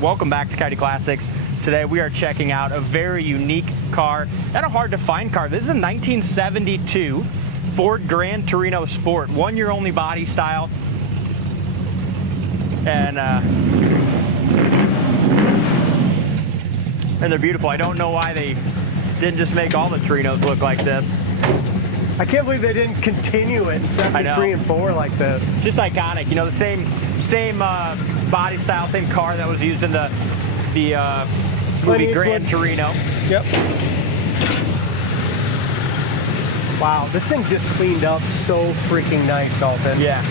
welcome back to Coyote Classics. Today we are checking out a very unique car and a hard to find car. This is a 1972 Ford Gran Torino Sport, 1 year only body style. And they're beautiful. I don't know why they didn't just make all the Torinos look like this. I can't believe they didn't continue it in 73 and 4 like this. Just iconic, you know, the same body style, same car that was used in the movie Gran Torino. Yep. Wow, this thing just cleaned up so freaking nice, Dalton. Yeah.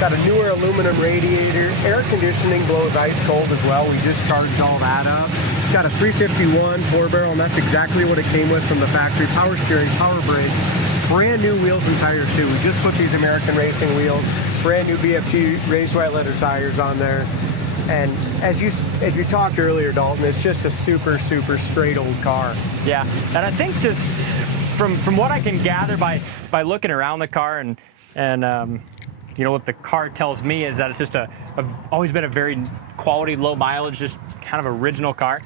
Got a newer aluminum radiator. Air conditioning blows ice cold as well. We just charged all that up. Got a 351 4-barrel, and that's exactly what it came with from the factory. Power steering, power brakes, brand new wheels and tires too. We just put these American racing wheels, brand new BFG raised white leather tires on there. And as you talked earlier, Dalton, it's just a super straight old car. Yeah, and I think just from what I can gather by looking around the car and you know, what the car tells me is that it's just always been a very quality, low mileage, just kind of original car.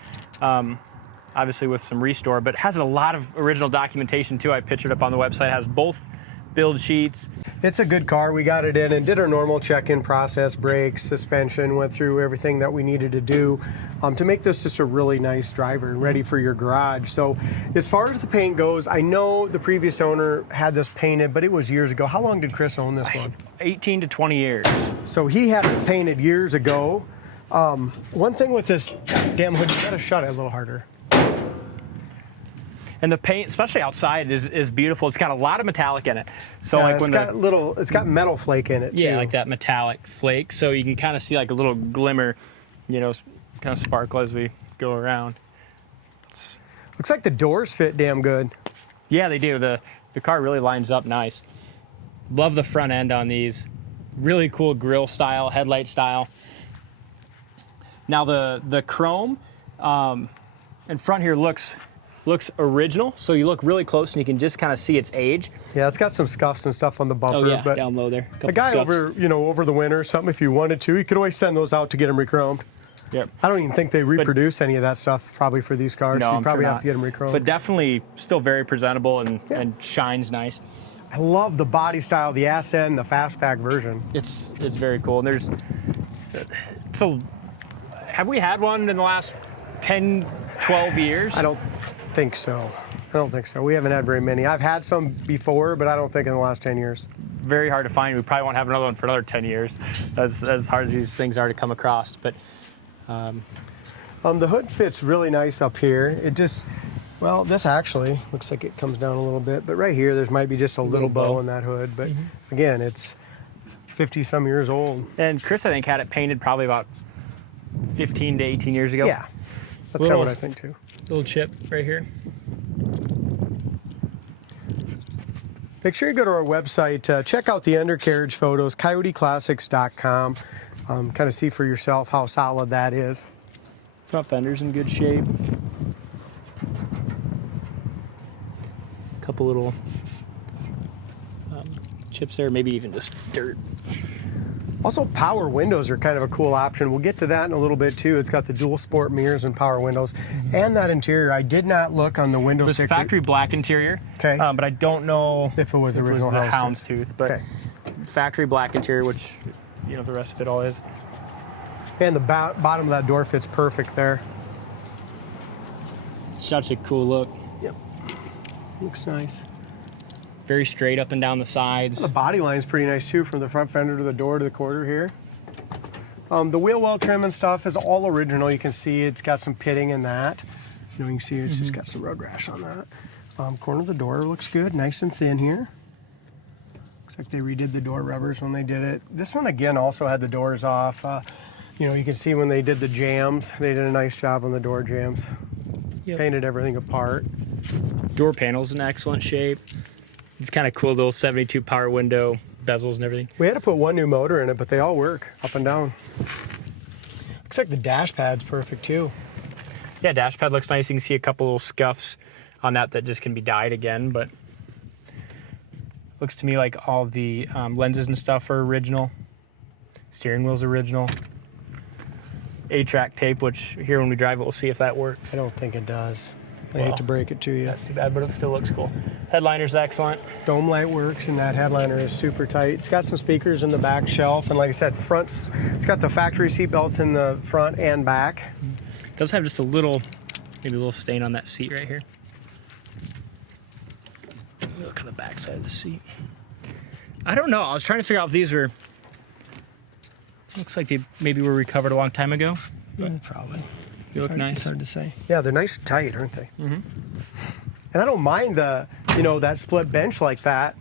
Obviously with some restore, but it has a lot of original documentation too. I pictured up on the website. It has both build sheets. It's a good car. We got it in and did our normal check-in process, brakes, suspension, went through everything that we needed to do to make this just a really nice driver and ready for your garage. So as far as the paint goes, I know the previous owner had this painted, but it was years ago. How long did Chris own this one? 18 to 20 years. So he had it painted years ago. One thing with this damn hood, you gotta shut it a little harder. And the paint, especially outside, is beautiful. It's got a lot of metallic in it. So like when it's got metal flake in it too. Yeah, like that metallic flake. So you can kind of see like a little glimmer, you know, kind of sparkle as we go around. Looks like the doors fit damn good. Yeah, they do. The car really lines up nice. Love the front end on these. Really cool grille style, headlight style. Now the chrome in front here looks original, so you look really close and you can just kind of see its age. Yeah, it's got some scuffs and stuff on the bumper. Oh yeah, but down low there. The guy over the winter or something, if you wanted to, you could always send those out to get them rechromed. Yep. I don't even think they reproduce any of that stuff probably for these cars. No, so you I'm probably sure have to get them rechromed. But definitely still very presentable and shines nice. I love the body style, the ascent, and the fastback version. It's very cool. And have we had one in the last 10, 12 years? I don't think so. We haven't had very many. I've had some before, but I don't think in the last 10 years. Very hard to find. We probably won't have another one for another 10 years, as hard as these things are to come across. But the hood fits really nice up here. It just, well, this actually looks like it comes down a little bit, but right here, there might be just a little bow in that hood. But again, it's 50-some years old. And Chris, I think, had it painted probably about 15 to 18 years ago. Yeah, that's kind of what I think too. Little chip right here. Make sure you go to our website, check out the undercarriage photos, coyoteclassics.com. Kind of see for yourself how solid that is. Front fender's in good shape. Couple little chips there, maybe even just dirt. Also, power windows are kind of a cool option. We'll get to that in a little bit too. It's got the dual sport mirrors and power windows. And that interior, I did not look on the window sticker. It was factory black interior. Okay. But I don't know if it was the original Houndstooth. But okay. Factory black interior, which, you know, the rest of it all is. And the bottom of that door fits perfect there. Such a cool look. Yep. Looks nice. Very straight up and down the sides. The body line is pretty nice too, from the front fender to the door to the quarter here. The wheel well trim and stuff is all original. You can see it's got some pitting in that. You can see it's just got some road rash on that. Corner of the door looks good, nice and thin here. Looks like they redid the door rubbers when they did it. This one again also had the doors off. You know, you can see when they did the jams, they did a nice job on the door jams. Yep. Painted everything apart. Door panel's in excellent shape. It's kind of cool, little 72 power window, bezels and everything. We had to put one new motor in it, but they all work up and down. Looks like the dash pad's perfect too. Yeah, dash pad looks nice. You can see a couple little scuffs on that just can be dyed again, but looks to me like all the lenses and stuff are original. Steering wheel's original. A-track tape, which here when we drive it, we'll see if that works. I don't think it does. I hate to break it to you. That's too bad, but it still looks cool. Headliner's excellent. Dome light works, and that headliner is super tight. It's got some speakers in the back shelf, and like I said, fronts. It's got the factory seat belts in the front and back. It does have just a little, maybe a little stain on that seat right here. Look on the back side of the seat. I don't know. I was trying to figure out if these were. Looks like they maybe were recovered a long time ago. Yeah, probably. They look nice. It's hard to say. Yeah, they're nice and tight, aren't they? Mm-hmm. And I don't mind the, that split bench like that,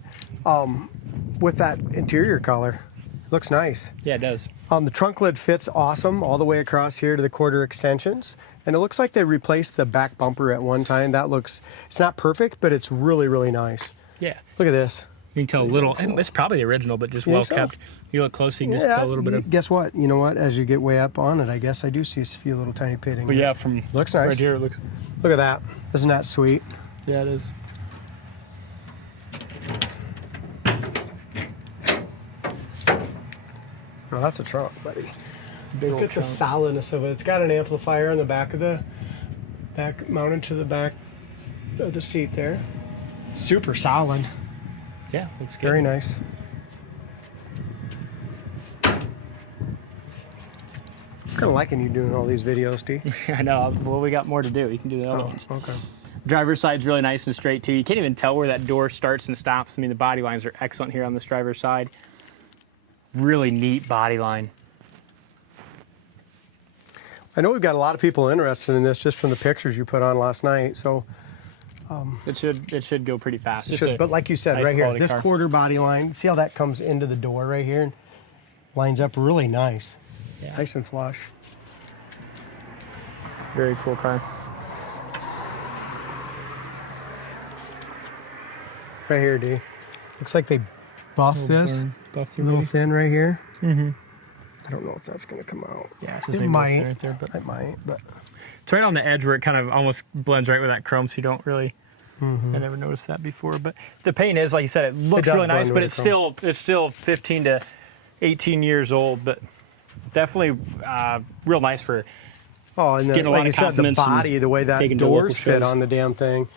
with that interior color. It looks nice. Yeah, it does. The trunk lid fits awesome all the way across here to the quarter extensions. And it looks like they replaced the back bumper at one time. It's not perfect, but it's really, really nice. Yeah. Look at this. You can tell a little, it's probably the original, but just well kept. You look close, you can just tell a little bit of. Guess what? You know what? As you get way up on it, I guess I do see a few little tiny pitting. But yeah, from looks nice. Right here, it looks. Look at that. Isn't that sweet? Yeah, it is. Oh, that's a trunk, buddy. Big Look old at the trunk. solidness of it. It's got an amplifier on the back of mounted to the back of the seat there. Super solid. Yeah, looks good. Very nice. I'm kind of liking you doing all these videos, D. I know. Well, we got more to do. You can do the other ones. Okay. Driver's side's really nice and straight too. You can't even tell where that door starts and stops. I mean, the body lines are excellent here on this driver's side. Really neat body line. I know we've got a lot of people interested in this just from the pictures you put on last night. So it should go pretty fast. but like you said, nice right here, quality this car. quarter body line. See how that comes into the door right here? Lines up really nice. Yeah. Nice and flush. Very cool car. Right here, D. Looks like they buffed this. Buff A little thin right here. Mm-hmm. I don't know if that's going to come out. Yeah, it's It just maybe might. right there, but It might, but it's right on the edge where it kind of almost blends right with that chrome, so you don't really. I never noticed that before, but the paint is, like you said, it looks does really nice, blend but with it's still 15 to 18 years old, but definitely real nice for. oh, and Getting a like lot you of said, the compliments and body, the way that taken to local doors fit shows. on the damn thing.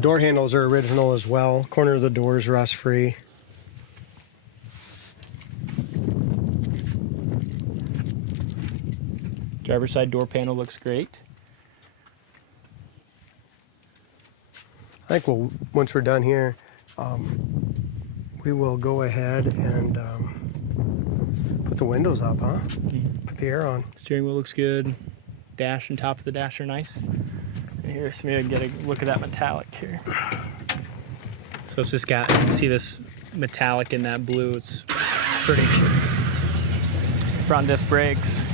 Door handles are original as well. Corner of the doors rust free. Driver's side door panel looks great. I think once we're done here, we will go ahead and put the windows up, huh? Put the air on. Steering wheel looks good. Dash and top of the dash are nice. And here, so maybe I can get a look at that metallic here. So it's just got, you can see this metallic in that blue. It's pretty. Front disc brakes.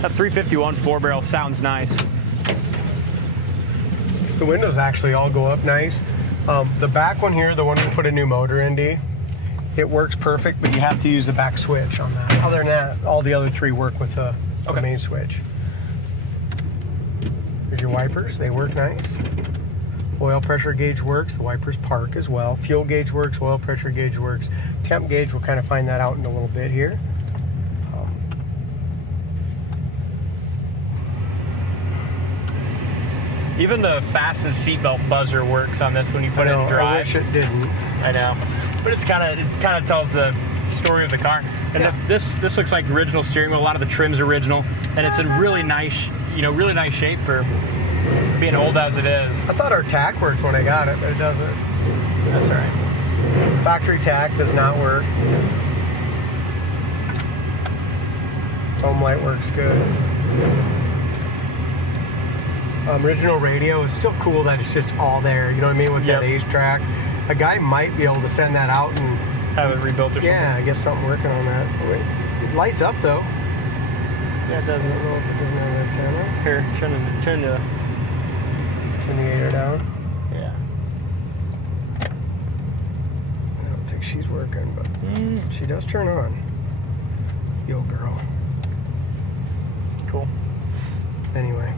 That 351 4-barrel sounds nice. The windows actually all go up nice. The back one here, the one we put a new motor in, D, it works perfect, but you have to use the back switch on that. Other than that, all the other three work with the main switch. There's your wipers, they work nice. Oil pressure gauge works, the wipers park as well. Fuel gauge works, oil pressure gauge works. Temp gauge, we'll kind of find that out in a little bit here. Even the fastest seatbelt buzzer works on this when you put it in drive. I wish it didn't. I know, but it kind of tells the story of the car. And this looks like original steering wheel. A lot of the trim's original, and it's in really nice, really nice shape for being old as it is. I thought our tack worked when I got it, but it doesn't. That's all right. Factory tack does not work. Home light works good. Original radio is still cool that it's just all there. You know what I mean? With that Ace track, a guy might be able to send that out and have it rebuilt or something. Yeah, I guess something working on that. It lights up though. Yeah, it does. I don't know if it doesn't have an antenna. Here, turn the 8 down. Yeah. I don't think she's working, but she does turn on. Yo, girl. Cool. Anyway,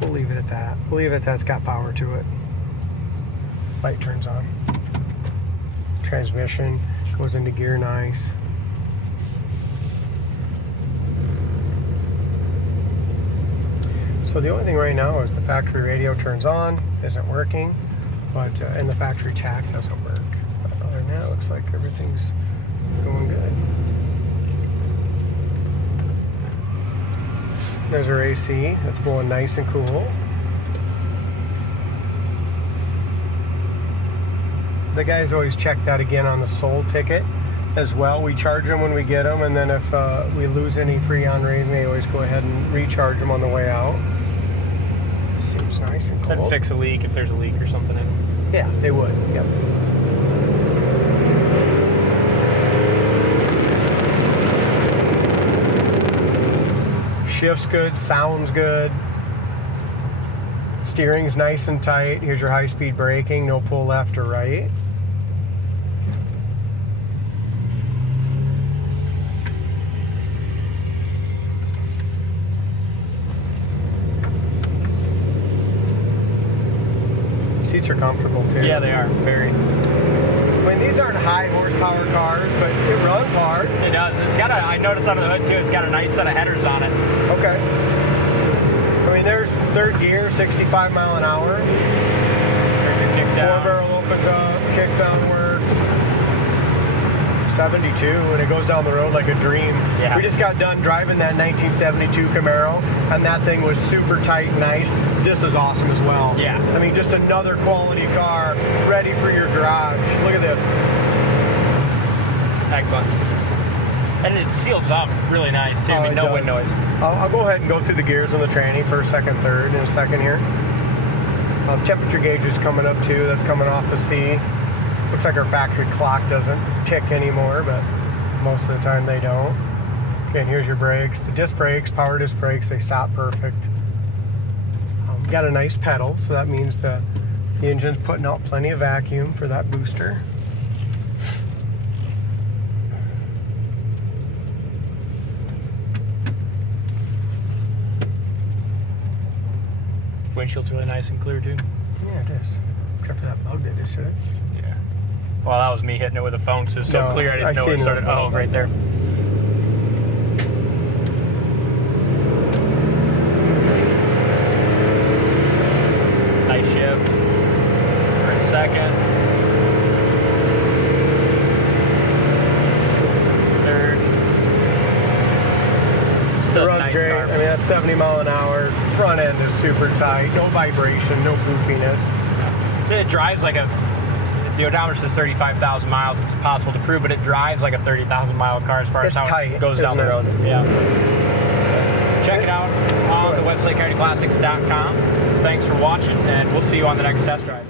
we'll leave it at that. We'll leave it at that's got power to it. Light turns on. Transmission goes into gear nice. So the only thing right now is the factory radio turns on, isn't working, but and the factory tack doesn't work. But other than that, it looks like everything's going good. There's our AC. It's blowing nice and cool. The guys always check that again on the sold ticket as well. We charge them when we get them, and then if we lose any Freon rating, they always go ahead and recharge them on the way out. Seems nice and cool. And fix a leak if there's a leak or something in it. Yeah, they would. Yep. Shift's good, sounds good. Steering's nice and tight. Here's your high-speed braking, no pull left or right. Seats are comfortable too. Yeah, they are. Very. I mean, these aren't high horsepower cars, but it runs hard. It does. It's got a, I noticed under the hood too, it's got a nice set of headers on it. Okay. I mean, there's third gear, 65 mile an hour. Kick down. 4-barrel opens up, kick down works. 72, and it goes down the road like a dream. Yeah. We just got done driving that 1972 Camaro, and that thing was super tight and nice. This is awesome as well. Yeah. I mean, just another quality car ready for your garage. Look at this. Excellent. And it seals up really nice too. I mean, no wind noise. I'll go ahead and go through the gears on the tranny, first, second, third in a second here. Temperature gauge is coming up too. That's coming off the C. Looks like our factory clock doesn't tick anymore, but most of the time they don't. Okay, and here's your brakes. The disc brakes, power disc brakes, they stop perfect. Got a nice pedal, so that means the engine's putting out plenty of vacuum for that booster. Windshield's really nice and clear too. Yeah, it is. Except for that bug that just hit it. Yeah. Well, that was me hitting it with a phone, so it's so No, clear I didn't know where it seen it. started. Oh, right there. Nice shift. For a second. Third. Still It a runs nice great. car. I mean, that's 70 mile an hour. Front end is super tight. No vibration, no goofiness. It drives like a, the odometer says 35,000 miles. It's impossible to prove, but it drives like a 30,000 mile car as far as It's how tight, it goes down the isn't it? road. Yeah. Check it out on the website, CoyoteClassics.com. Thanks for watching, and we'll see you on the next test drive.